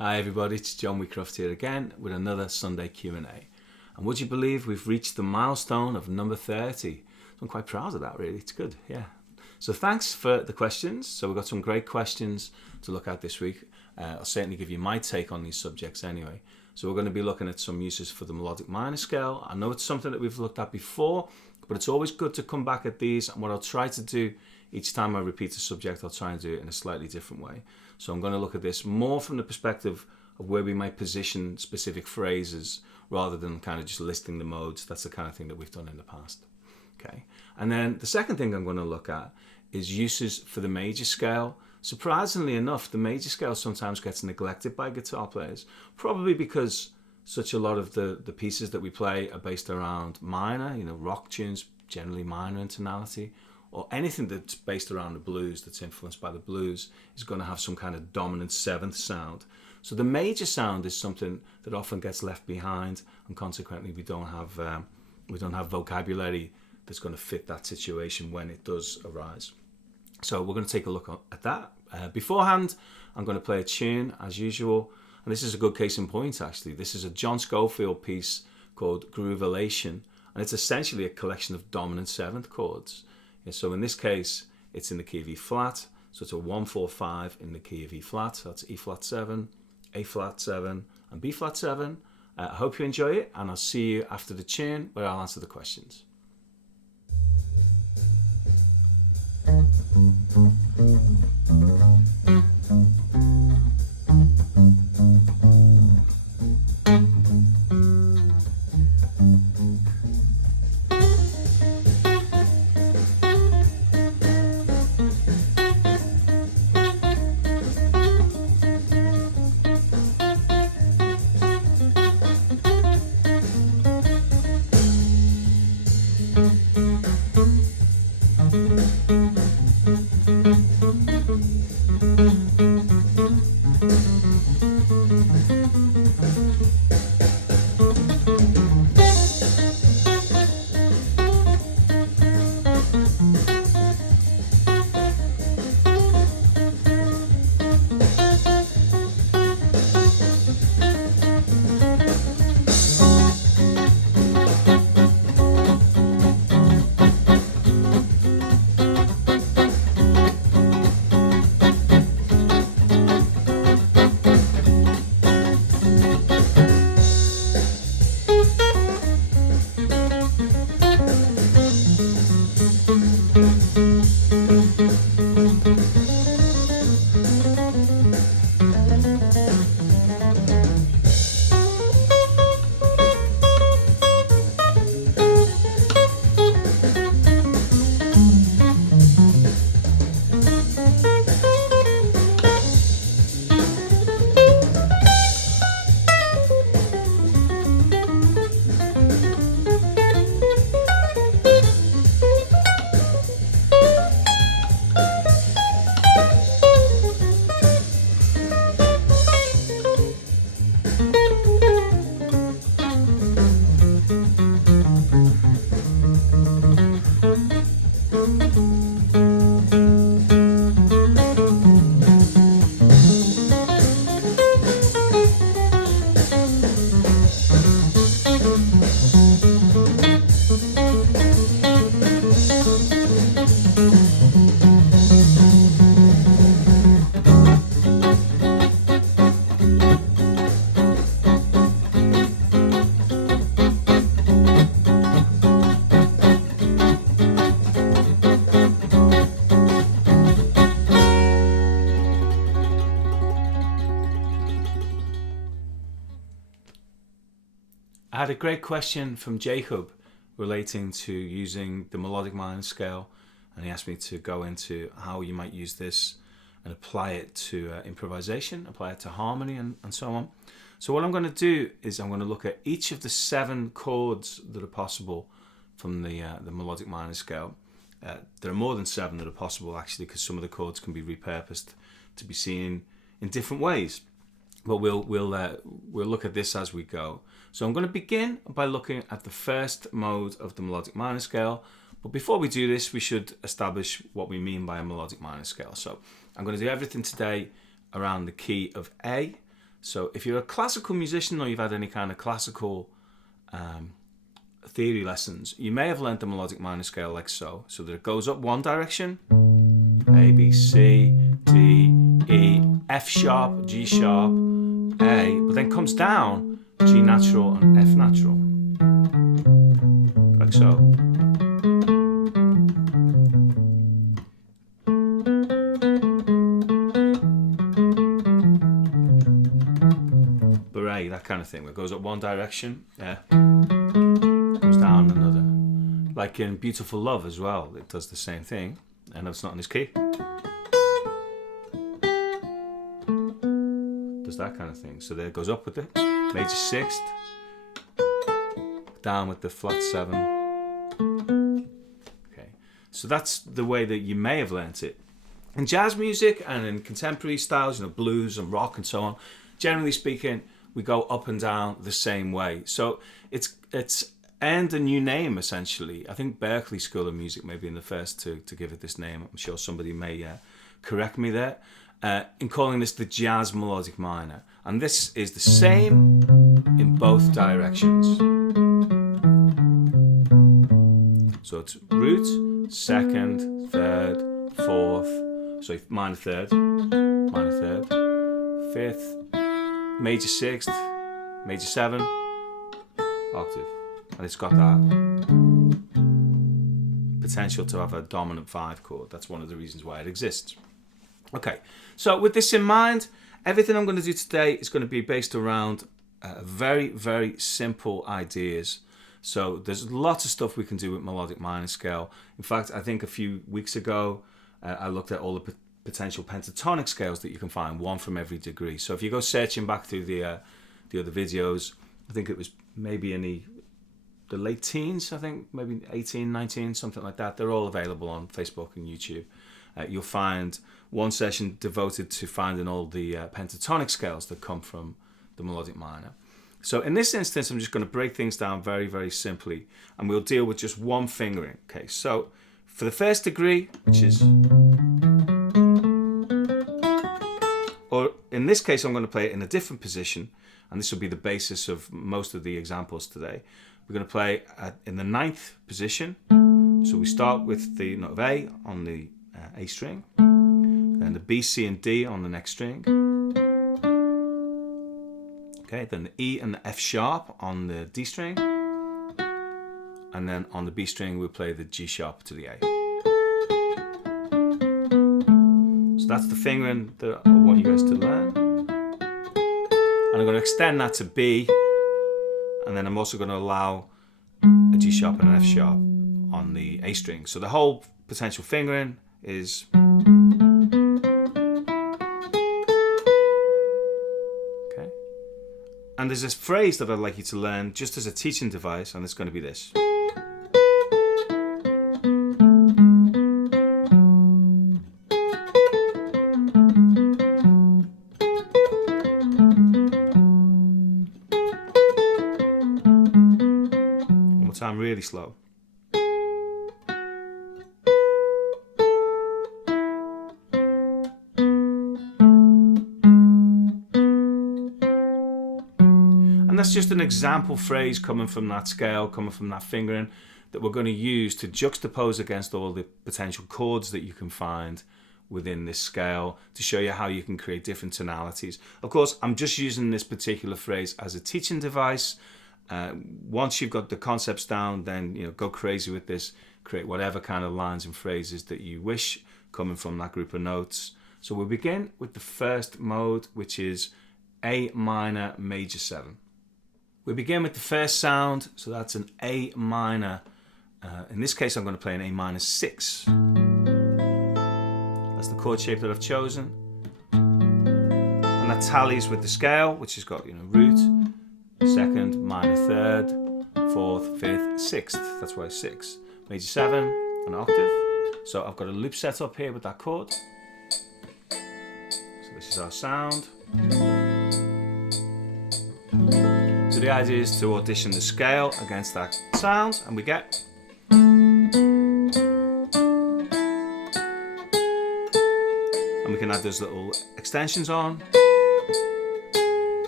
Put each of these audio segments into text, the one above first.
Hi everybody, it's John Wheatcroft here again with another Sunday Q&A. And would you believe we've reached the milestone of number 30? I'm quite proud of that, really. It's good, yeah. So thanks for the questions. So we've got some great questions to look at this week. I'll certainly give you my take on these subjects anyway. So we're going to be looking at some uses for the melodic minor scale. I know it's something that we've looked at before, but it's always good to come back at these. And what I'll try to do each time I repeat a subject, I'll try and do it in a slightly different way. So I'm going to look at this more from the perspective of where we might position specific phrases rather than kind of just listing the modes. That's the kind of thing that we've done in the past. Okay. And then the second thing I'm going to look at is uses for the major scale. Surprisingly enough, the major scale sometimes gets neglected by guitar players, probably because such a lot of the pieces that we play are based around minor, rock tunes, generally minor in tonality, or anything that's based around the blues, that's influenced by the blues, is going to have some kind of dominant seventh sound. So the major sound is something that often gets left behind, and consequently we don't have vocabulary that's going to fit that situation when it does arise. So we're going to take a look at that. Beforehand, I'm going to play a tune as usual, and this is a good case in point actually. This is a John Scofield piece called Elation, and it's essentially a collection of dominant seventh chords. So in this case, it's in the key of E flat, so it's a 1-4-5 in the key of E flat. So that's E flat 7, A flat 7, and B flat 7. I hope you enjoy it, and I'll see you after the tune where I'll answer the questions. I had a great question from Jacob relating to using the melodic minor scale, and he asked me to go into how you might use this and apply it to improvisation, apply it to harmony and so on. So what I'm going to do is I'm going to look at each of the 7 chords that are possible from the melodic minor scale. There are more than 7 that are possible actually, because some of the chords can be repurposed to be seen in different ways. But we'll look at this as we go. So I'm going to begin by looking at the first mode of the melodic minor scale. But before we do this, we should establish what we mean by a melodic minor scale. So I'm going to do everything today around the key of A. So if you're a classical musician or you've had any kind of classical theory lessons, you may have learnt the melodic minor scale like so. So that it goes up one direction, A, B, C, D, E, F sharp, G sharp, A, but then comes down G natural and F natural, like so. Verheyen, that kind of thing, where it goes up one direction, yeah, comes down another. Like in Beautiful Love as well, it does the same thing, and it's not in this key. Does that kind of thing. So there it goes up with the major sixth, down with the flat 7. Okay, so that's the way that you may have learnt it. In jazz music and in contemporary styles, you know, blues and rock and so on, generally speaking, we go up and down the same way. So it's earned a new name, essentially. I think Berklee School of Music may be in the first to give it this name. I'm sure somebody may correct me there. In calling this the jazz melodic minor. And this is the same in both directions. So it's root, second, third, fourth, so minor third, fifth, major sixth, major 7, octave. And it's got that potential to have a dominant 5 chord. That's one of the reasons why it exists. Okay, so with this in mind, everything I'm going to do today is going to be based around very, very simple ideas. So there's lots of stuff we can do with melodic minor scale. In fact, I think a few weeks ago, I looked at all the potential pentatonic scales that you can find, one from every degree. So if you go searching back through the other videos, I think it was maybe in the late teens, I think, maybe 18, 19, something like that. They're all available on Facebook and YouTube. You'll find one session devoted to finding all the pentatonic scales that come from the melodic minor. So in this instance, I'm just going to break things down very, very simply, and we'll deal with just one fingering. Okay, so for the first degree, which is, or in this case, I'm going to play it in a different position, and this will be the basis of most of the examples today. We're going to play in the 9th position. So we start with the note of A on the A string, then the B, C, and D on the next string. Okay, then the E and the F sharp on the D string, and then on the B string we'll play the G sharp to the A. So that's the fingering that I want you guys to learn. And I'm going to extend that to B, and then I'm also going to allow a G sharp and an F sharp on the A string. So the whole potential fingering is okay. And there's this phrase that I'd like you to learn just as a teaching device, and it's going to be this. One more time, really slow. That's just an example phrase coming from that scale, coming from that fingering, that we're going to use to juxtapose against all the potential chords that you can find within this scale to show you how you can create different tonalities. Of course, I'm just using this particular phrase as a teaching device. Once you've got the concepts down, then go crazy with this, create whatever kind of lines and phrases that you wish coming from that group of notes. So we'll begin with the first mode, which is A minor major 7. We begin with the first sound, so that's an A minor. In this case, I'm going to play an A minor 6. That's the chord shape that I've chosen. And that tallies with the scale, which has got root, second, minor third, fourth, fifth, sixth. That's why 6. Major 7, an octave. So I've got a loop set up here with that chord. So this is our sound. So the idea is to audition the scale against that sound, and we get. And we can add those little extensions on.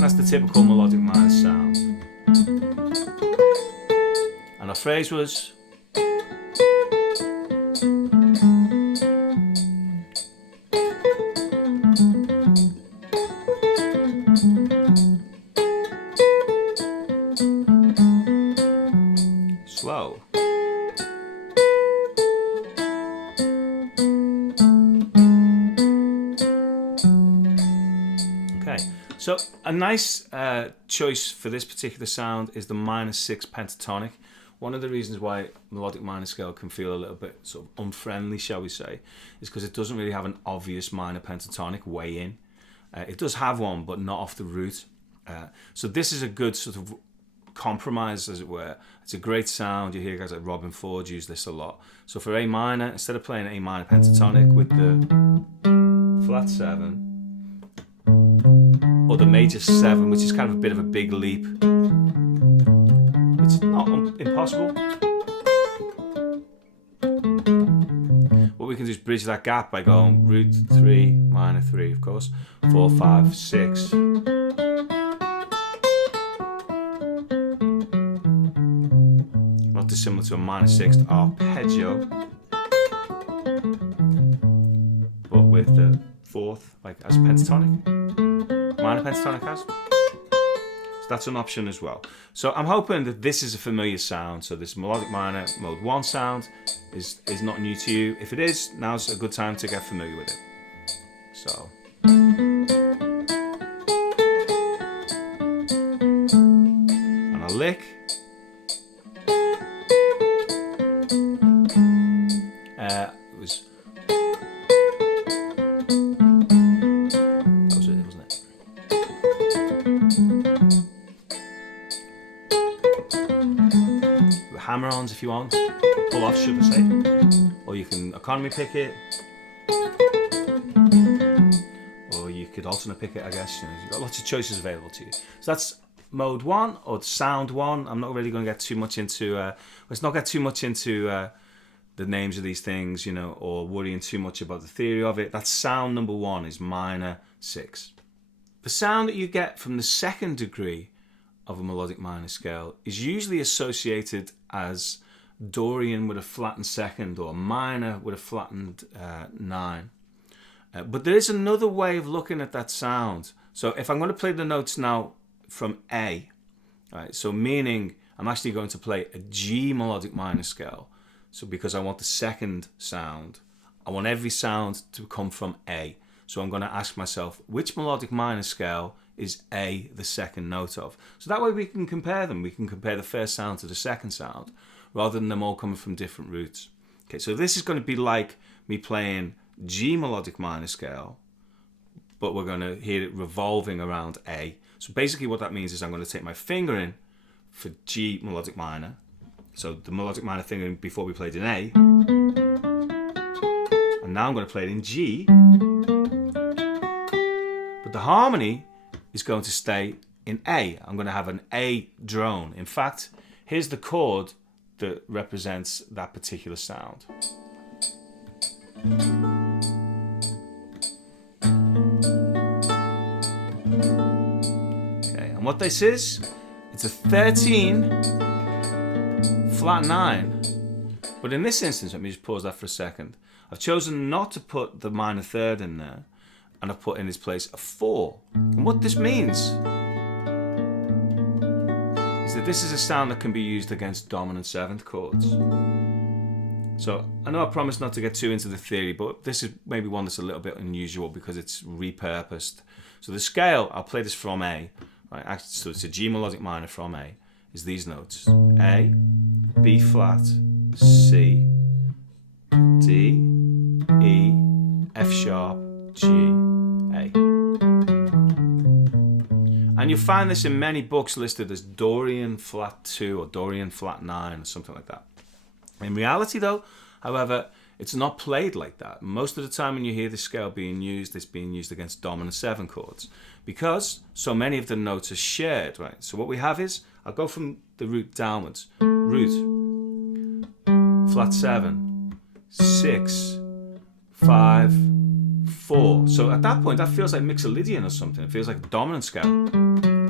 and that's the typical melodic minor sound. And our phrase was slow. So a nice choice for this particular sound is the minor 6 pentatonic. One of the reasons why melodic minor scale can feel a little bit sort of unfriendly, shall we say, is because it doesn't really have an obvious minor pentatonic way in. It does have one, but not off the root. So this is a good sort of compromise, as it were. It's a great sound. You hear guys like Robin Ford use this a lot. So for A minor, instead of playing A minor pentatonic with the flat 7, or the major 7, which is kind of a bit of a big leap. It's not impossible. What we can do is bridge that gap by going root 3, minor 3, of course, 4, 5, 6. Not dissimilar to a minor 6th arpeggio, but with the 4th, like as pentatonic. Minor pentatonic has. So that's an option as well. So I'm hoping that this is a familiar sound. So this melodic minor mode 1 sound is not new to you. If it is, now's a good time to get familiar with it. So. And a lick. It was. That was it, wasn't it? Hammer-ons if you want, pull off should I say, or you can economy pick it, or you could alternate pick it, I guess. You know, you've got lots of choices available to you. So that's mode 1 or sound 1. I'm not really going to get too much into let's not get too much into the names of these things, you know, or worrying too much about the theory of it. That's sound number 1 is minor 6. The sound that you get from the second degree of a melodic minor scale is usually associated as Dorian with a flattened second or minor with a flattened 9. But there is another way of looking at that sound. So if I'm going to play the notes now from A, right, so meaning I'm actually going to play a G melodic minor scale. So because I want the second sound, I want every sound to come from A. So I'm going to ask myself, which melodic minor scale is A the second note of? So that way we can compare them. We can compare the first sound to the second sound, rather than them all coming from different roots. Okay, so this is going to be like me playing G melodic minor scale, but we're going to hear it revolving around A. So basically what that means is I'm going to take my fingering for G melodic minor, so the melodic minor fingering before we played in A, and now I'm going to play it in G, but the harmony is going to stay in A. I'm going to have an A drone. In fact, here's the chord that represents that particular sound. Okay, and what this is, it's a 13 flat 9. But in this instance, let me just pause that for a second. I've chosen not to put the minor third in there, and I've put in its place a 4. And what this means is that this is a sound that can be used against dominant 7th chords. So I know I promised not to get too into the theory, but this is maybe one that's a little bit unusual because it's repurposed. So the scale, I'll play this from A, right? Actually, so it's a G melodic minor from A, is these notes: A, B flat, C, D, E, F sharp, G, A. And you'll find this in many books listed as Dorian flat 2 or Dorian flat 9 or something like that. In reality though, however, it's not played like that. Most of the time when you hear this scale being used, it's being used against dominant 7 chords because so many of the notes are shared, right? So what we have is, I'll go from the root downwards. Root, flat 7, 6, 5, 4. So at that point, that feels like Mixolydian or something. It feels like a dominant scale.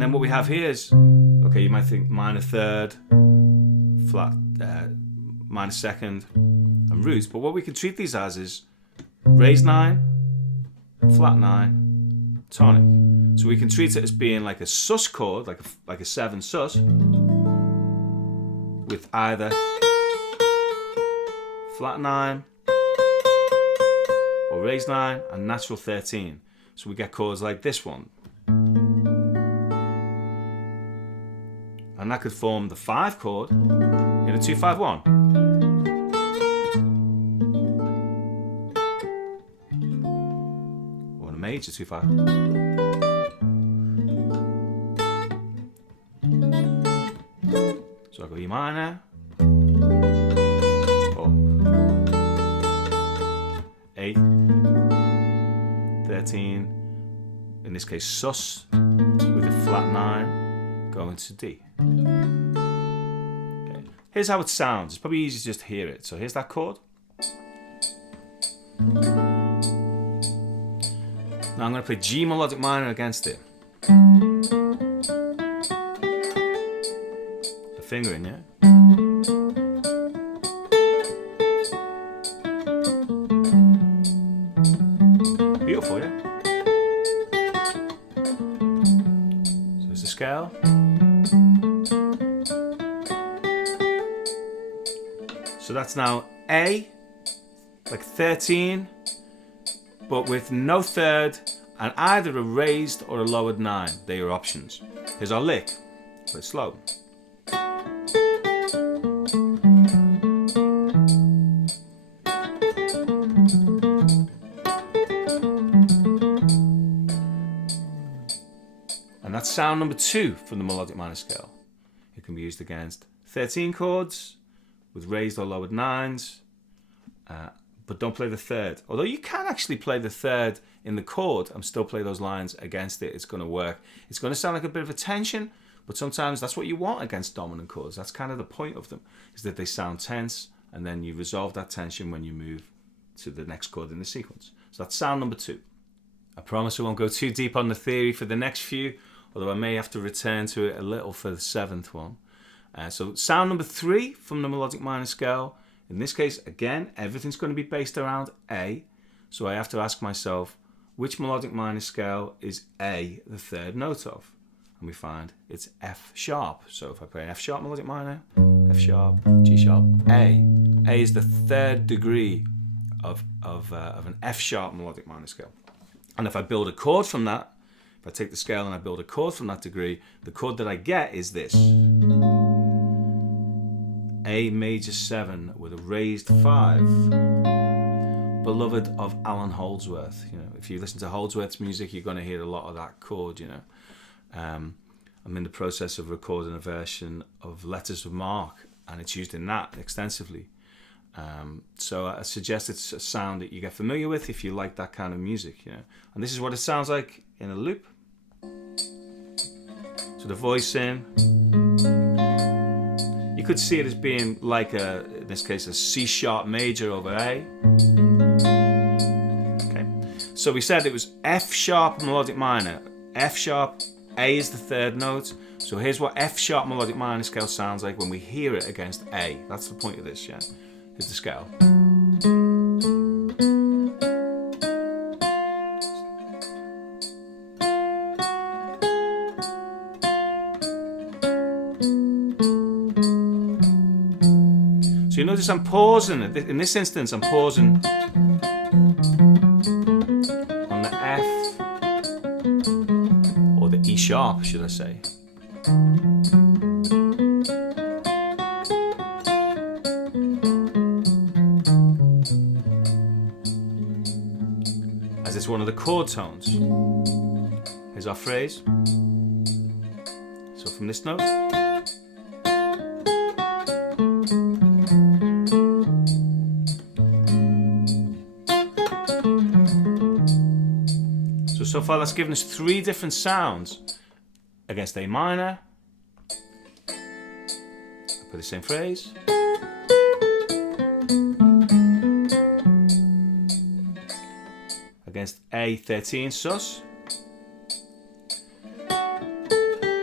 And then what we have here is, okay, you might think minor third, flat, minor second, and roots. But what we can treat these as is raised 9, flat 9, tonic. So we can treat it as being like a sus chord, like a 7 sus, with either flat 9 or raised 9 and natural 13. So we get chords like this one. And that could form the 5 chord in a 2-5-1. Or in a major 2-5. So I go E minor, or 8, 13, in this case sus, with a flat 9, going to D. Okay. Here's how it sounds. It's probably easy to just hear it. So here's that chord. Now I'm going to play G melodic minor against it. The fingering, yeah? Beautiful, yeah? So there's the scale. So that's now A, like 13, but with no third and either a raised or a lowered 9. They're your options. Here's our lick. Play it slow. And that's sound number 2 from the melodic minor scale. It can be used against 13 chords with raised or lowered 9s, but don't play the third. Although you can actually play the third in the chord and still play those lines against it. It's going to work. It's going to sound like a bit of a tension, but sometimes that's what you want against dominant chords. That's kind of the point of them, is that they sound tense, and then you resolve that tension when you move to the next chord in the sequence. So that's sound number 2. I promise I won't go too deep on the theory for the next few, although I may have to return to it a little for the 7th one. So sound number 3 from the melodic minor scale. In this case, again, everything's going to be based around A. So I have to ask myself, which melodic minor scale is A the third note of? And we find it's F sharp. So if I play F sharp melodic minor, F sharp, G sharp, A. A is the third degree of an F sharp melodic minor scale. And if I build a chord from that, if I take the scale and I build a chord from that degree, the chord that I get is this. A major 7 with a raised 5. Beloved of Alan Holdsworth. You know, if you listen to Holdsworth's music, you're going to hear a lot of that chord, you know. I'm in the process of recording a version of Letters of Mark, and it's used in that extensively. So I suggest it's a sound that you get familiar with if you like that kind of music, you know. And this is what it sounds like in a loop. So the voice in. You could see it as being like in this case, a C sharp major over A. Okay. So we said it was F sharp melodic minor. F sharp, A is the third note. So here's what F sharp melodic minor scale sounds like when we hear it against A. That's the point of this, yeah? Here's the scale. So you notice I'm pausing. In this instance, I'm pausing on the F, or the E sharp, should I say. As it's one of the chord tones. Here's our phrase. So from this note. So far that's given us 3 different sounds against A minor. I play the same phrase. Against A13 sus.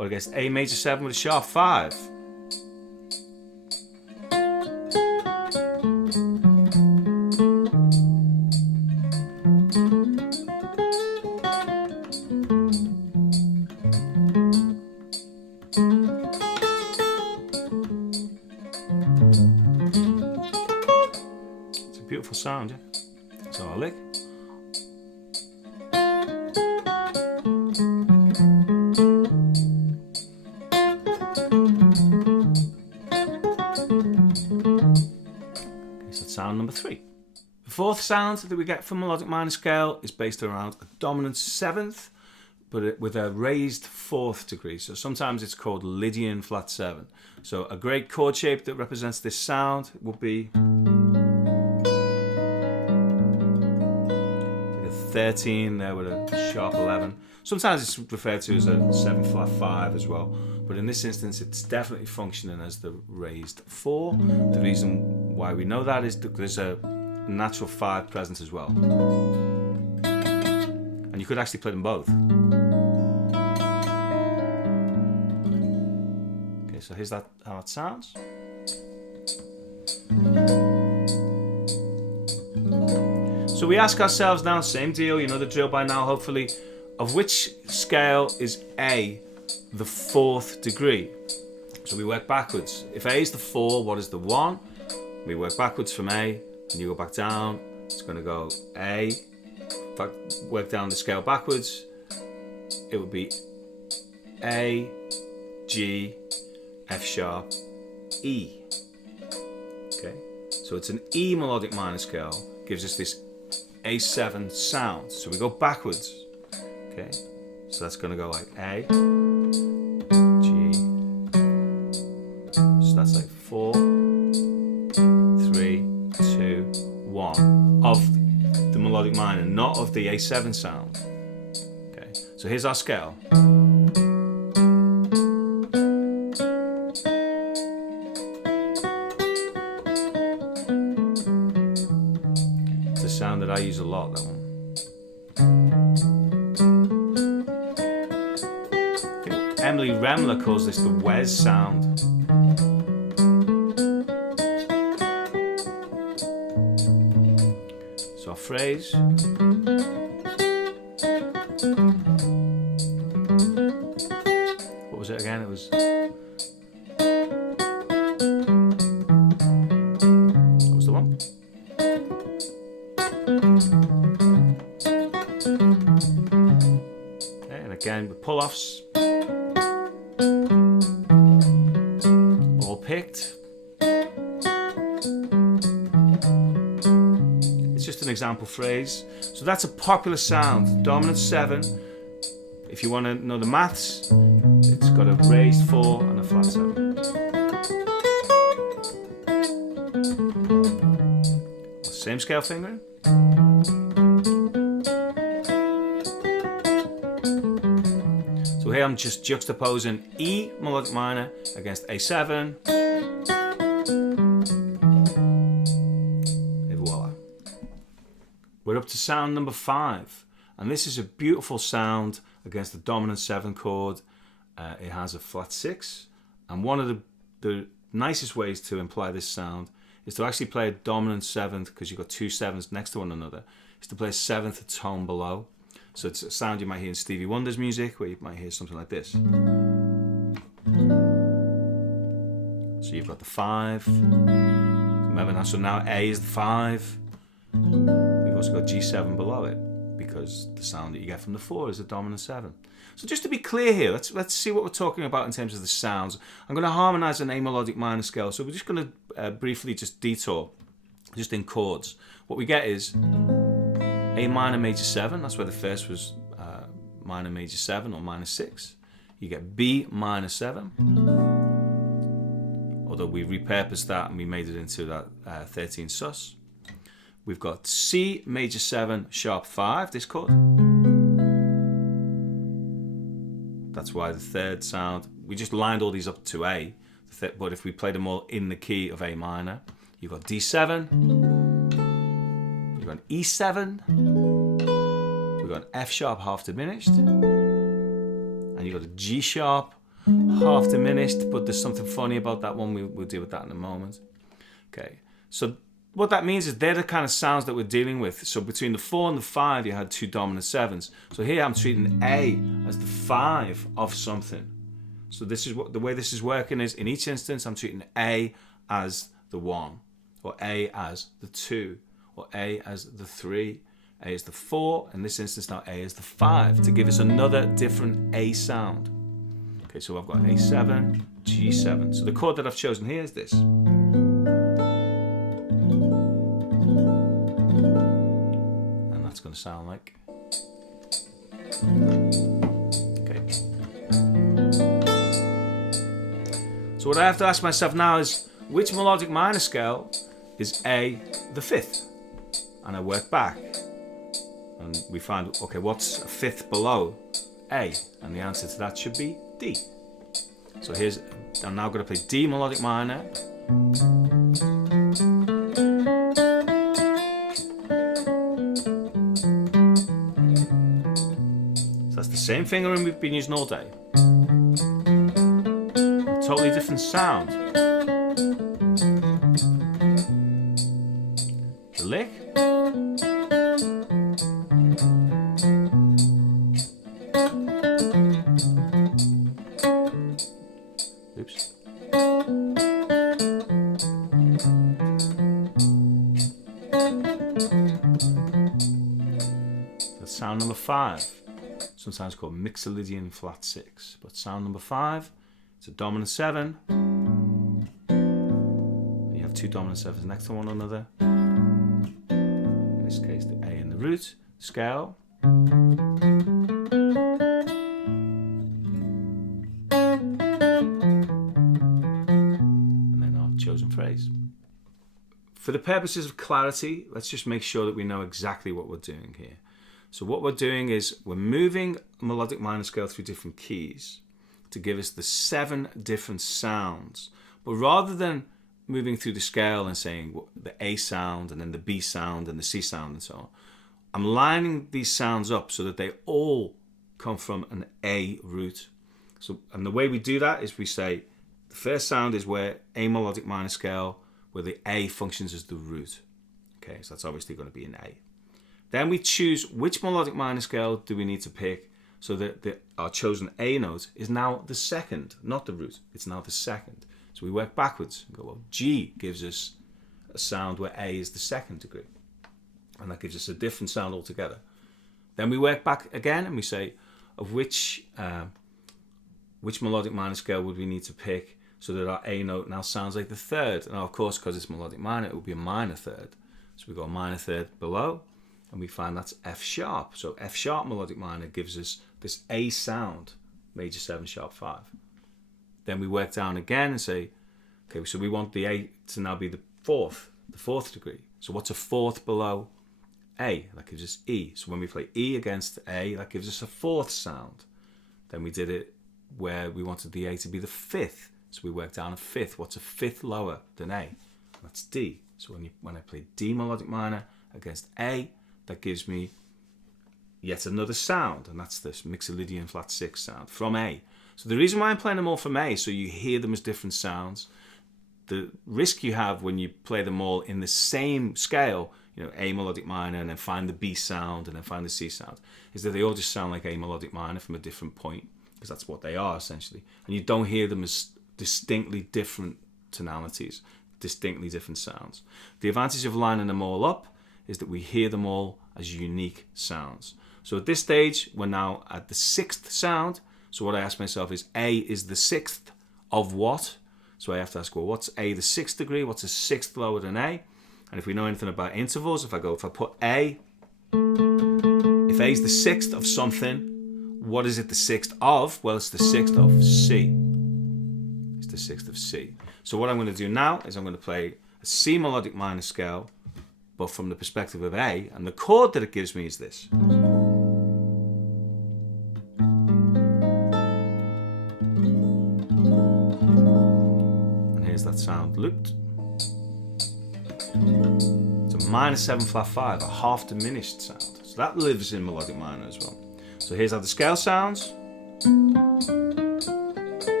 against A major 7 with a sharp 5. It's a beautiful sound, yeah? So I'll lick. Sound number 3. The fourth sound that we get from melodic minor scale is based around a dominant 7th, but with a raised 4th degree. So sometimes it's called Lydian flat 7. So a great chord shape that represents this sound would be like a 13 there with a sharp 11. Sometimes it's referred to as a 7 flat 5 as well, but in this instance it's definitely functioning as the raised 4. The reason why we know that is that there's a natural 5 present as well, and you could actually play them both. Okay, so here's how it sounds. So we ask ourselves now, same deal, you know the drill by now hopefully, of which scale is A the 4th degree? So we work backwards. If A is the 4, what is the 1? We work backwards from A, and you go back down. It's going to go A. In fact, work down the scale backwards. It would be A, G, F sharp, E. Okay, so it's an E melodic minor scale. Gives us this A7 sound. So we go backwards. Okay, so that's going to go like A, G, so that's like 4, 3, 2, 1 of the melodic minor, not of the A7 sound. Okay, so here's our scale. It's a sound that I use a lot, that one. Emily Remler calls this the Wes sound. So our phrase. What was it again? It was. What was the one? Okay, and again with pull-offs. Picked. It's just an example phrase. So that's a popular sound. Dominant 7. If you want to know the maths, it's got a raised 4 and a flat 7. Same scale fingering. So here I'm just juxtaposing E melodic minor against A7. Et voila. We're up to sound number 5. And this is a beautiful sound against the dominant 7 chord. It has a flat 6. And one of the nicest ways to imply this sound is to actually play a dominant 7th, because you've got 2 7s next to one another, is to play a 7th a tone below. So it's a sound you might hear in Stevie Wonder's music, where you might hear something like this. So you've got the 5. Remember now, so now A is the 5. We've also got G7 below it, because the sound that you get from the 4 is a dominant 7. So just to be clear here, let's see what we're talking about in terms of the sounds. I'm going to harmonise an A melodic minor scale, so we're just going to briefly just detour, just in chords. What we get is A minor major 7, that's where the first was minor major 7 or minor 6. You get B minor 7, although we repurposed that and we made it into that 13 sus. We've got C major 7 sharp 5, this chord. That's why the third sound, we just lined all these up to A, but if we played them all in the key of A minor, you've got D7, you've got an E7, we've got an F sharp half diminished, and you've got a G sharp half diminished, but there's something funny about that one. We'll deal with that in a moment. Okay, so what that means is they're the kind of sounds that we're dealing with. So between the 4 and the 5, you had 2 dominant 7s. So here I'm treating A as the 5 of something. So this is what the way this is working is, in each instance, I'm treating A as the 1, or A as the 2, or A as the 3, A as the 4, in this instance now A as the 5, to give us another different A sound. Okay, so I've got A7, G7. So the chord that I've chosen here is this. And that's going to sound like... Okay. So what I have to ask myself now is, which melodic minor scale is A the 5th? And I work back. And we find, okay, what's a 5th below A? And the answer to that should be D. So I'm now going to play D melodic minor. So that's the same fingering we've been using all day. Totally different sound. The lick. Oops. That's sound number 5. Sometimes called Mixolydian flat 6. But sound number 5. It's a dominant 7. And you have 2 dominant 7s next to one another. In this case, the A in the root scale. And then our chosen phrase. For the purposes of clarity, let's just make sure that we know exactly what we're doing here. So what we're doing is we're moving a melodic minor scale through different keys to give us the 7 different sounds. But rather than moving through the scale and saying the A sound and then the B sound and the C sound and so on, I'm lining these sounds up so that they all come from an A root. So, and the way we do that is we say the first sound is where A melodic minor scale, where the A functions as the root. Okay, so that's obviously going to be an A. Then we choose which melodic minor scale do we need to pick, so that our chosen A note is now the 2nd, not the root. It's now the 2nd. So we work backwards and go, well, G gives us a sound where A is the 2nd degree. And that gives us a different sound altogether. Then we work back again and we say, of which melodic minor scale would we need to pick so that our A note now sounds like the 3rd. And of course, because it's melodic minor, it would be a minor 3rd. So we go a minor 3rd below. And we find that's F sharp. So F sharp melodic minor gives us this A sound, major 7 sharp 5. Then we work down again and say, okay, so we want the A to now be the 4th degree. So what's a 4th below A? That gives us E. So when we play E against A, that gives us a 4th sound. Then we did it where we wanted the A to be the 5th. So we work down a 5th. What's a 5th lower than A? That's D. So when I play D melodic minor against A, that gives me yet another sound, and that's this Mixolydian flat 6 sound from A. So the reason why I'm playing them all from A, so you hear them as different sounds. The risk you have when you play them all in the same scale, you know, A melodic minor, and then find the B sound, and then find the C sound, is that they all just sound like A melodic minor from a different point, because that's what they are essentially. And you don't hear them as distinctly different tonalities, distinctly different sounds. The advantage of lining them all up is that we hear them all as unique sounds. So at this stage, we're now at the 6th sound. So what I ask myself is, A is the 6th of what? So I have to ask, well, what's A the 6th degree? What's a 6th lower than A? And if we know anything about intervals, if I put A, if A is the 6th of something, what is it the 6th of? Well, it's the 6th of C. It's the 6th of C. So what I'm going to do now is I'm going to play a C melodic minor scale, but from the perspective of A, and the chord that it gives me is this. And here's that sound looped. It's a minor 7 flat 5, a half diminished sound. So that lives in melodic minor as well. So here's how the scale sounds.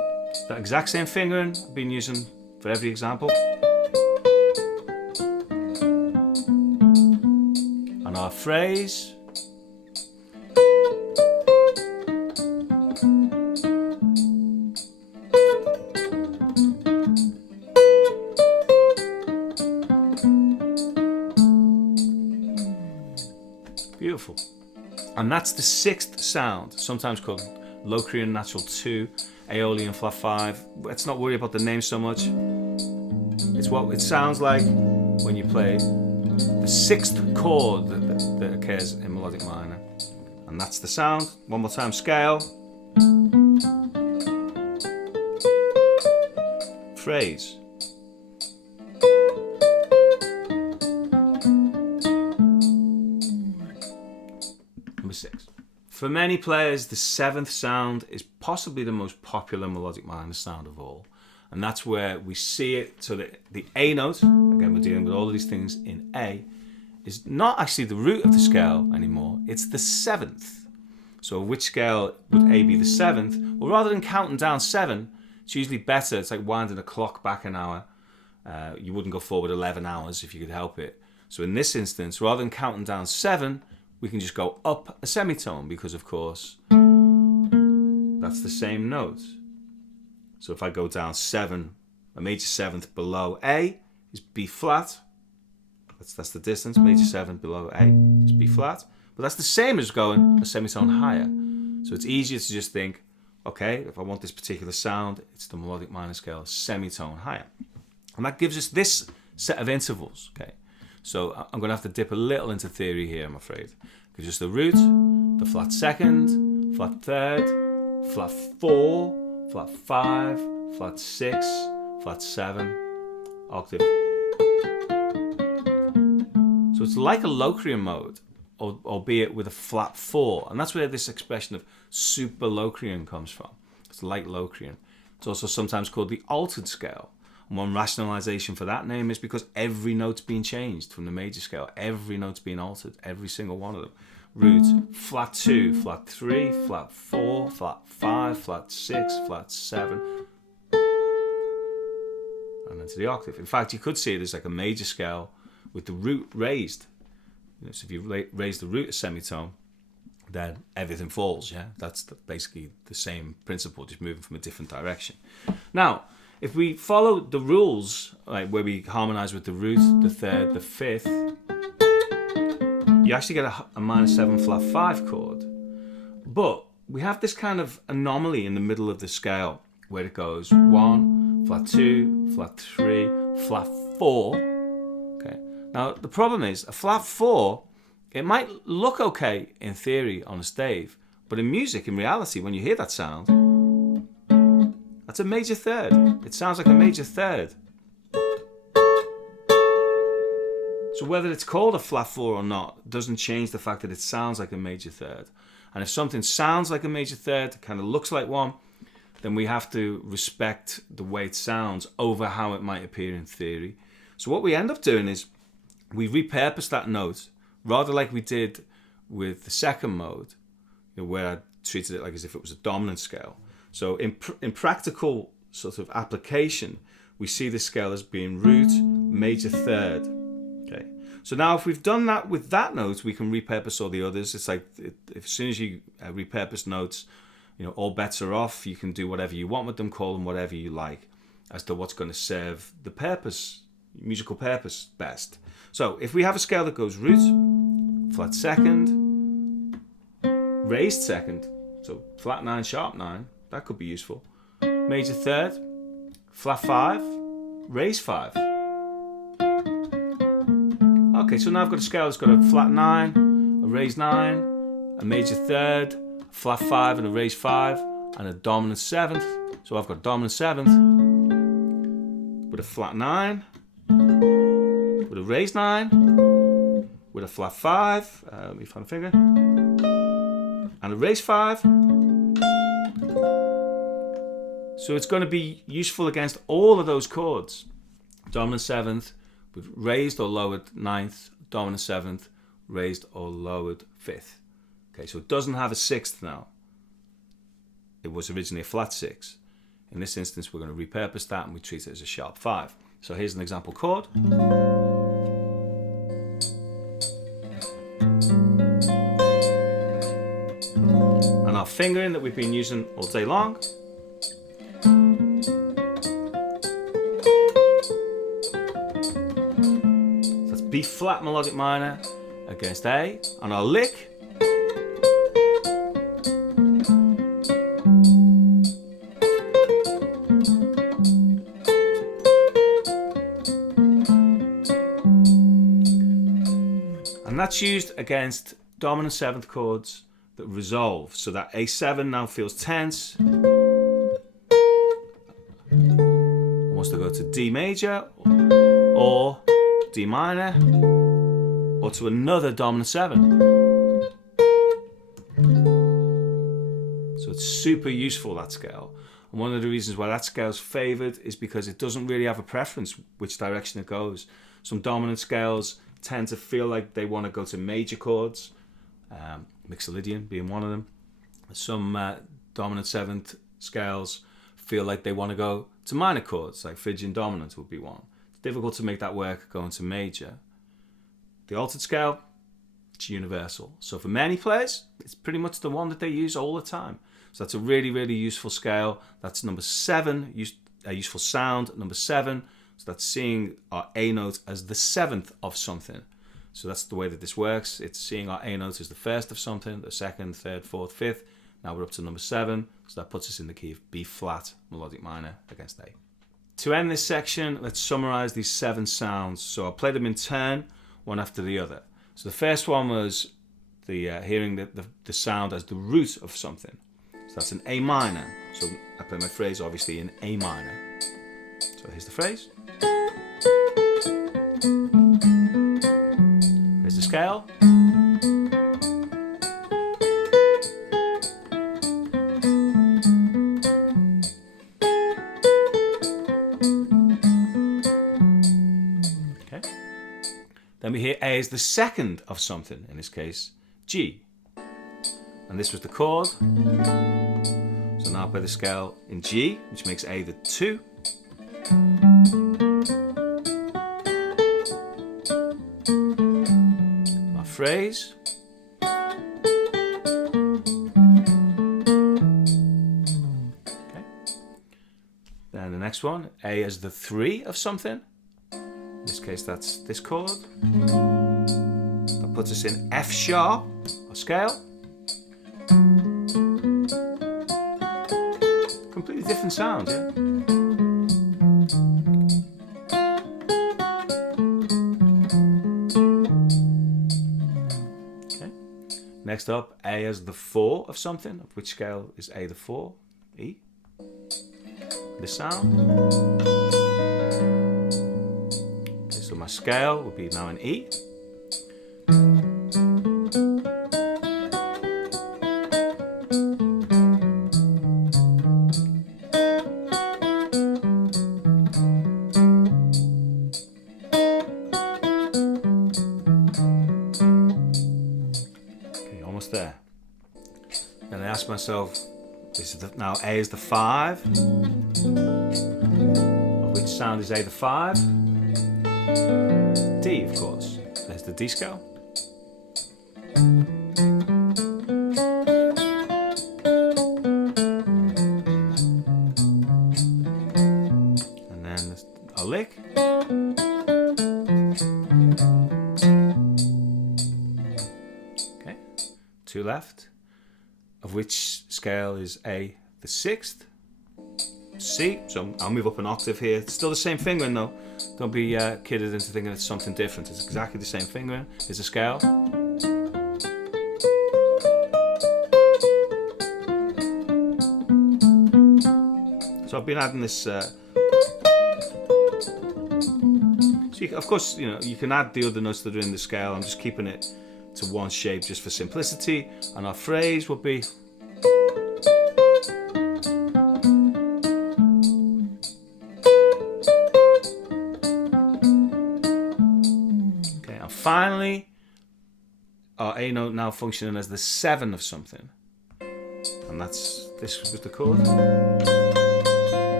exact same fingering I've been using for every example. And our phrase. Beautiful. And that's the sixth sound, sometimes called Locrian natural 2, Aeolian flat 5. Let's not worry about the name so much. It's what it sounds like when you play the sixth chord that occurs in melodic minor. And that's the sound. One more time, scale. Phrase. Number 6. For many players, the seventh sound is possibly the most popular melodic minor sound of all. And that's where we see it. So that the A note, again, we're dealing with all of these things in A, is not actually the root of the scale anymore. It's the seventh. So which scale would A be the seventh? Well, rather than counting down 7, it's usually better. It's like winding a clock back an hour. You wouldn't go forward 11 hours if you could help it. So in this instance, rather than counting down 7, we can just go up a semitone because, of course, that's the same note. So if I go down 7, a major 7th below A is B flat. That's the distance. Major 7 below A is B flat. But that's the same as going a semitone higher. So it's easier to just think, okay, if I want this particular sound, it's the melodic minor scale semitone higher. And that gives us this set of intervals, okay? So I'm going to have to dip a little into theory here, I'm afraid. Gives us the root, the flat second, flat third, flat 4, flat 5, flat 6, flat 7, octave. So it's like a Locrian mode, albeit with a flat 4. And that's where this expression of super Locrian comes from. It's like Locrian. It's also sometimes called the altered scale. And one rationalization for that name is because every note's been changed from the major scale. Every note's been altered, every single one of them. Root, flat 2, flat 3, flat 4, flat 5, flat 6, flat 7. And then to the octave. In fact, you could see it as like a major scale with the root raised. So if you raise the root a semitone, then everything falls, yeah? That's basically the same principle, just moving from a different direction. Now, if we follow the rules, like where we harmonize with the root, the third, the fifth, you actually get a minor 7 flat 5 chord. But we have this kind of anomaly in the middle of the scale where it goes 1, flat 2, flat 3, flat 4. Okay. Now, the problem is a flat 4, it might look okay in theory on a stave, but in music, in reality, when you hear that sound, that's a major third. It sounds like a major third. So whether it's called a flat 4 or not doesn't change the fact that it sounds like a major third. And if something sounds like a major third, kind of looks like one, then we have to respect the way it sounds over how it might appear in theory. So what we end up doing is we repurpose that note, rather like we did with the second mode, where I treated it like as if it was a dominant scale. So in practical sort of application, we see this scale as being root, major third. Okay. So now if we've done that with that note, we can repurpose all the others. It's like as soon as you repurpose notes, all bets are off. You can do whatever you want with them, call them whatever you like, as to what's going to serve the purpose, musical purpose best. So if we have a scale that goes root, flat second, raised second, so flat 9, sharp 9, that could be useful. Major third, flat 5, raised 5. Okay, so now I've got a scale that's got a flat 9, a raised 9, a major third, a flat 5 and a raised 5, and a dominant 7th. So I've got dominant 7th with a flat 9, with a raised 9, with a flat 5, let me find a finger, and a raised 5. So it's going to be useful against all of those chords. Dominant 7th, with raised or lowered 9th, dominant 7th, raised or lowered 5th. Okay, so it doesn't have a 6th now. It was originally a flat 6. In this instance, we're going to repurpose that and we treat it as a sharp 5. So here's an example chord. And our fingering that we've been using all day long. So that's B flat melodic minor against A. On our lick, and that's used against dominant 7th chords that resolve, so that A7 now feels tense. Wants to go to D major or D minor or to another dominant 7. So it's super useful, that scale. And one of the reasons why that scale is favoured is because it doesn't really have a preference which direction it goes. Some dominant scales tend to feel like they want to go to major chords, Mixolydian being one of them. Some dominant 7th scales feel like they want to go to minor chords, like Phrygian dominant would be one. It's difficult to make that work going to major. The altered scale, it's universal. So for many players, it's pretty much the one that they use all the time. So that's a really, really useful scale. That's number 7, a useful sound. Number 7, so that's seeing our A note as the 7th of something. So that's the way that this works. It's seeing our A note as the 1st of something, the 2nd, 3rd, 4th, 5th. Now we're up to number 7, so that puts us in the key of B flat melodic minor against A. To end this section, let's summarize these 7 sounds. So I'll play them in turn, one after the other. So the first one was the hearing the sound as the root of something. So that's an A minor. So I play my phrase obviously in A minor. So here's the phrase. Here's the scale. Then we hear A is the 2nd of something, in this case, G. And this was the chord. So now I play the scale in G, which makes A the 2. My phrase. Okay. Then the next one, A is the 3 of something. In this case, that's this chord. That puts us in F sharp, our scale. Completely different sound, yeah? Okay. Next up, A as the 4 of something, of which scale is A the 4? E. This sound. So my scale would be now an E. Okay, almost there. Then I ask myself, now A is the 5. Of which sound is A the 5? D, of course. There's the D scale. And then a lick. Okay, 2 left. Of which scale is A the 6th? C, so I'll move up an octave here. It's still the same fingering though. Don't be kidded into thinking it's something different. It's exactly the same fingering. Here's a scale. So I've been adding this. So of course, you can add the other notes that are in the scale. I'm just keeping it to one shape just for simplicity. And our phrase will be. Finally, our A note now functioning as the 7 of something. And this was the chord.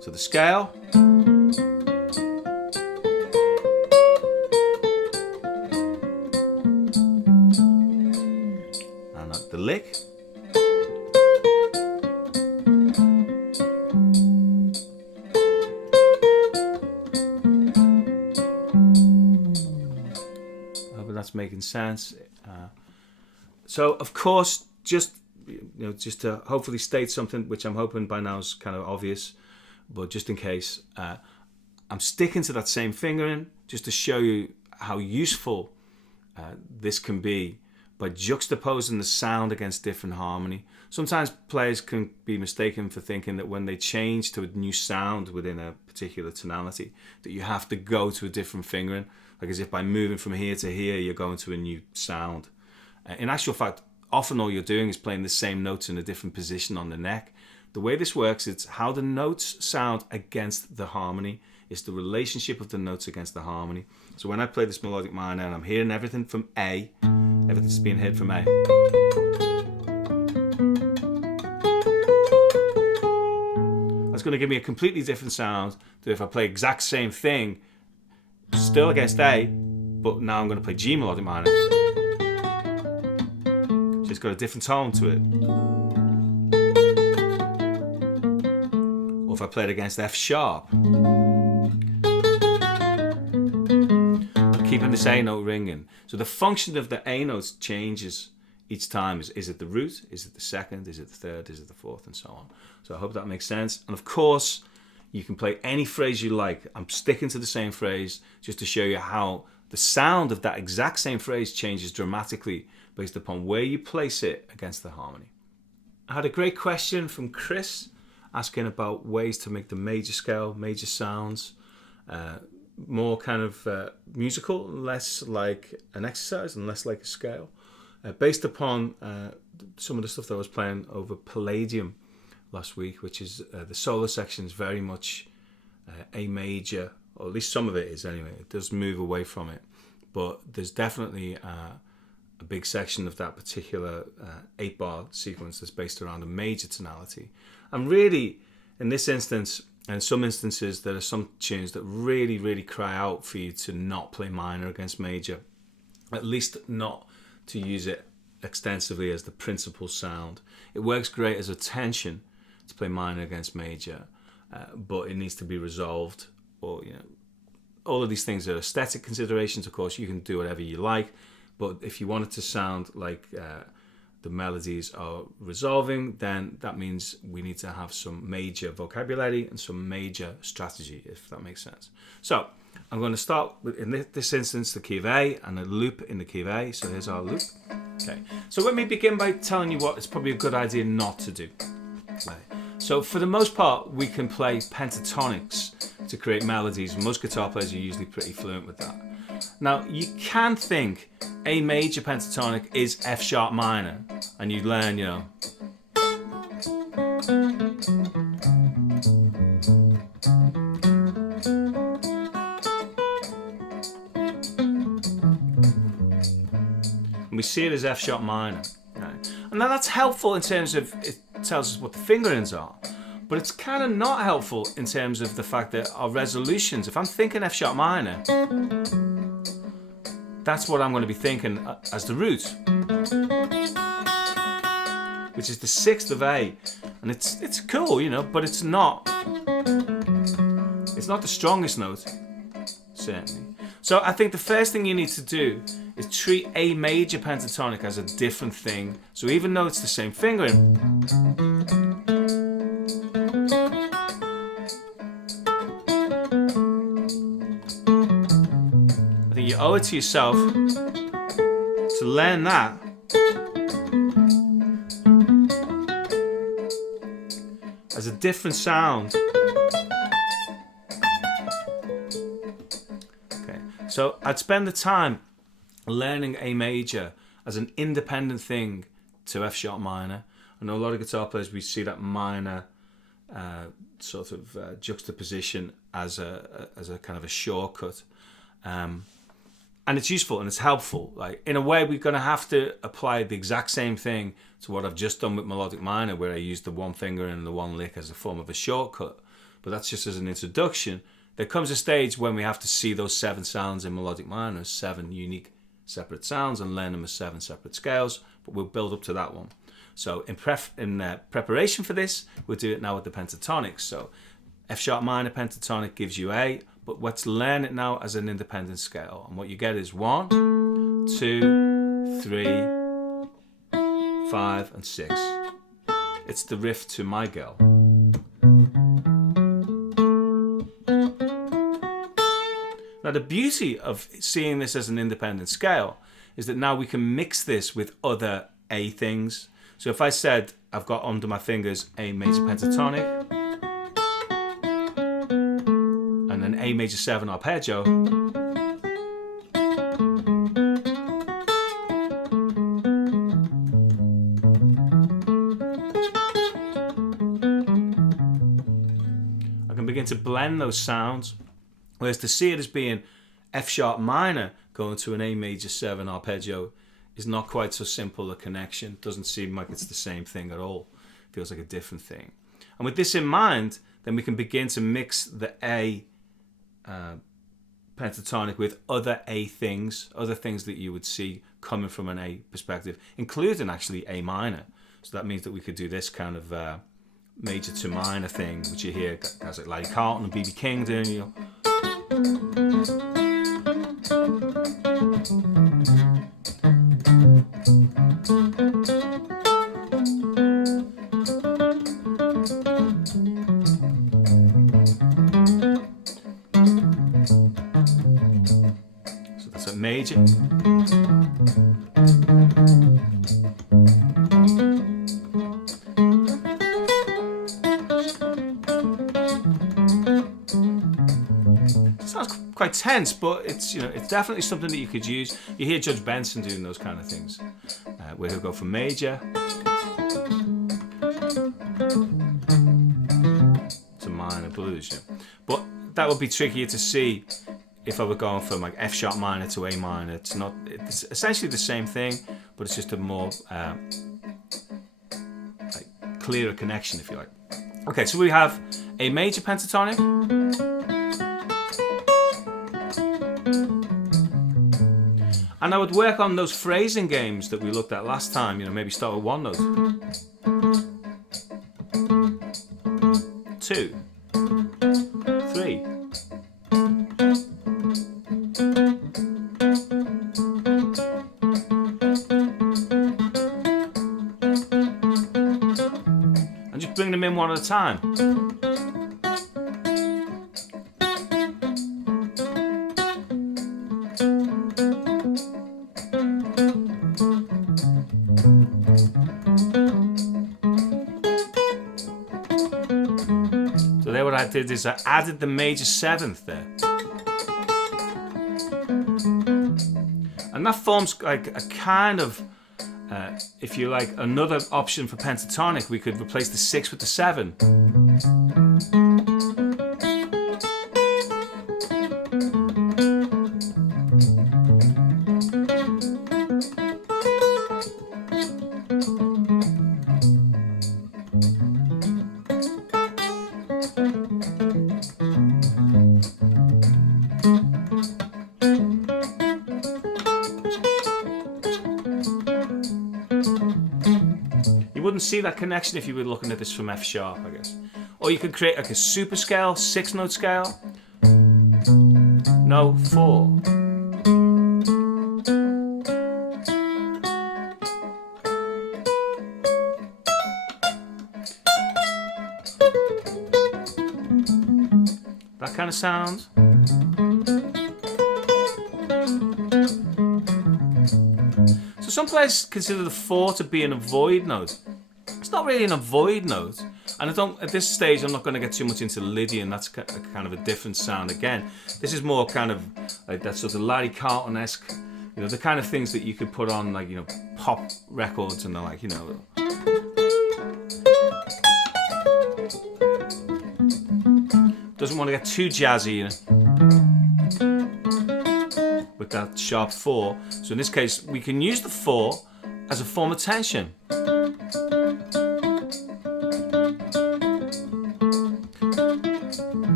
So the scale. And the lick. That's making sense. So of course, just to hopefully state something which I'm hoping by now is kind of obvious, but just in case, I'm sticking to that same fingering just to show you how useful this can be by juxtaposing the sound against different harmony. Sometimes players can be mistaken for thinking that when they change to a new sound within a particular tonality, that you have to go to a different fingering. Like as if by moving from here to here, you're going to a new sound. In actual fact, often all you're doing is playing the same notes in a different position on the neck. The way this works, it's how the notes sound against the harmony. It's the relationship of the notes against the harmony. So when I play this melodic minor and I'm hearing everything from A, everything's being heard from A. That's going to give me a completely different sound than if I play exact same thing still against A, but now I'm going to play G melodic minor. So it's got a different tone to it. Or if I play it against F sharp, I'm keeping this A note ringing. So the function of the A notes changes each time. Is it the root? Is it the second? Is it the third? Is it the fourth? And so on. So I hope that makes sense. And of course, you can play any phrase you like. I'm sticking to the same phrase just to show you how the sound of that exact same phrase changes dramatically based upon where you place it against the harmony. I had a great question from Chris asking about ways to make the major scale, major sounds, more kind of musical, less like an exercise and less like a scale, based upon some of the stuff that I was playing over Palladium last week, which is the solo section is very much A major, or at least some of it is anyway. It does move away from it, but there's definitely a big section of that particular 8-bar sequence that's based around a major tonality. And really, in this instance, and some instances, there are some tunes that really, really cry out for you to not play minor against major, at least not to use it extensively as the principal sound. It works great as a tension to play minor against major, but it needs to be resolved. Or all of these things are aesthetic considerations. Of course, you can do whatever you like, but if you want it to sound like the melodies are resolving, then that means we need to have some major vocabulary and some major strategy, if that makes sense. So I'm going to start with, in this instance, the key of A and a loop in the key of A. So here's our loop. Okay. So let me begin by telling you what it's probably a good idea not to do. Right. So for the most part, we can play pentatonics to create melodies. Most guitar players are usually pretty fluent with that. Now, you can think A major pentatonic is F sharp minor, and you learn, and we see it as F sharp minor. Right? And now that's helpful in terms of it tells us what the fingerings are, but it's kind of not helpful in terms of the fact that our resolutions, if I'm thinking F sharp minor, that's what I'm going to be thinking as the root, which is the 6th of A, and it's cool, but it's not the strongest note, certainly. So I think the first thing you need to do is treat A major pentatonic as a different thing. So even though it's the same fingering, I think you owe it to yourself to learn that as a different sound. Okay, so I'd spend the time learning A major as an independent thing to F sharp minor. I know a lot of guitar players, we see that minor sort of juxtaposition as a kind of a shortcut. And it's useful and it's helpful. Like, in a way, we're going to have to apply the exact same thing to what I've just done with melodic minor, where I use the one finger and the one lick as a form of a shortcut. but that's just as an introduction. There comes a stage when we have to see those 7 sounds in melodic minor as 7 unique separate sounds and learn them as 7 separate scales, but we'll build up to that one. So in preparation for this, we'll do it now with the pentatonics. So F sharp minor pentatonic gives you A, but let's learn it now as an independent scale. And what you get is 1, 2, 3, 5, and 6. It's the riff to My Girl. Now the beauty of seeing this as an independent scale is that now we can mix this with other A things. So if I said I've got under my fingers A major pentatonic and an A major 7 arpeggio, I can begin to blend those sounds. Whereas to see it as being F sharp minor going to an A major 7 arpeggio is not quite so simple a connection. Doesn't seem like it's the same thing at all. Feels like a different thing. And with this in mind, then we can begin to mix the A pentatonic with other A things, other things that you would see coming from an A perspective, including actually A minor. So that means that we could do this kind of major to minor thing, which you hear guys like Larry Carlton and B.B. King doing, you know. So that's a major. Quite tense, but it's, you know, it's definitely something that you could use. You hear Judge Benson doing those kind of things, where he'll go from major to minor blues. Yeah. But that would be trickier to see if I were going from like F sharp minor to A minor. It's essentially the same thing, but it's just a more like clearer connection, if you like. Okay, so we have a major pentatonic. And I would work on those phrasing games that we looked at last time, you know, maybe start with 1 note. 2, 3. And just bring them in one at a time. I did is I added the major 7th there, and that forms like a kind of if you like another option for pentatonic. We could replace the 6 with the 7. See that connection if you were looking at this from F sharp, I guess. Or you could create like a super scale, 6 note scale. No, 4. That kind of sound. So some players consider the 4 to be an avoid note. It's not really an avoid note, and at this stage I'm not going to get too much into Lydian. That's kind of a different sound again. This is more kind of like that sort of Larry Carlton-esque, you know, the kind of things that you could put on like, you know, pop records and the like, you know. Doesn't want to get too jazzy, you know, with that sharp 4. So in this case we can use the 4 as a form of tension.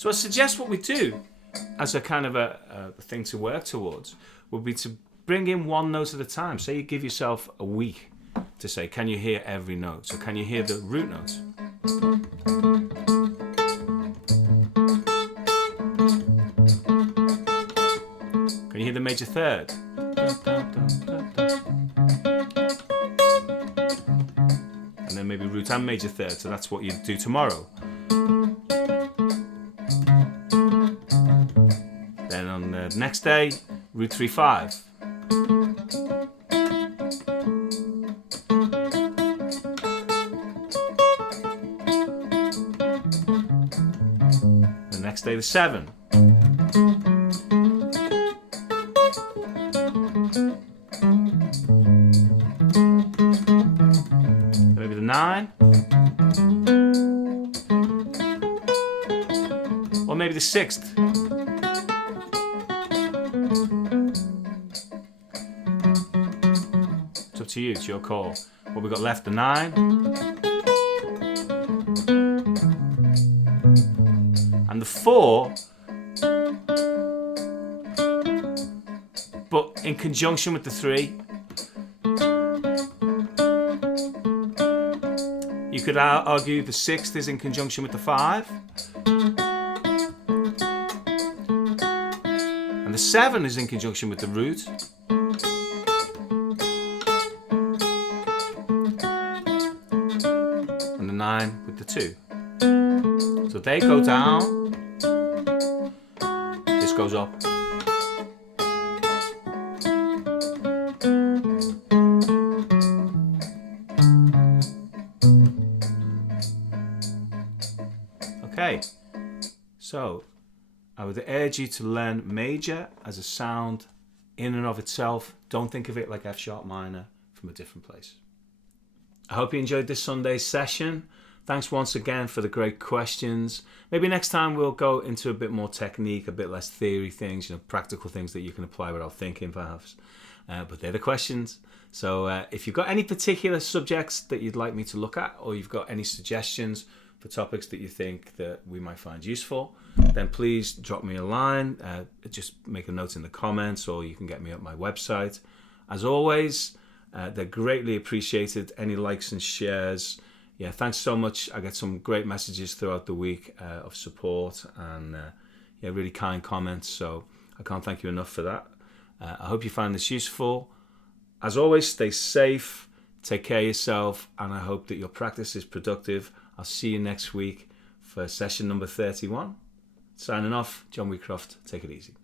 So I suggest what we do as a kind of a thing to work towards would be to bring in one note at a time. Say you give yourself a week to say, can you hear every note? So can you hear the root notes? Can you hear the major third? And then maybe root and major third. So that's what you do tomorrow. Then on the next day, root 3/5. The next day, the 7. Maybe the 9. Or maybe the 6th. It's up to you, it's your call. What we got left, the 9. And the 4. But in conjunction with the 3. You could argue the 6th is in conjunction with the 5. And the 7 is in conjunction with the root. And the 9 with the 2. So they go down. This goes up. Okay, so I would urge you to learn major as a sound in and of itself. Don't think of it like F sharp minor from a different place. I hope you enjoyed this Sunday's session. Thanks once again for the great questions. Maybe next time we'll go into a bit more technique, a bit less theory things, practical things that you can apply without thinking perhaps. But they're the questions. So if you've got any particular subjects that you'd like me to look at, or you've got any suggestions for topics that you think that we might find useful, then please drop me a line. Just make a note in the comments, or you can get me at my website. As always, they're greatly appreciated. Any likes and shares. Yeah, thanks so much. I get some great messages throughout the week of support and really kind comments. So I can't thank you enough for that. I hope you find this useful. As always, stay safe, take care of yourself, and I hope that your practice is productive. I'll see you next week for session number 31. Signing off, John Wheatcroft. Take it easy.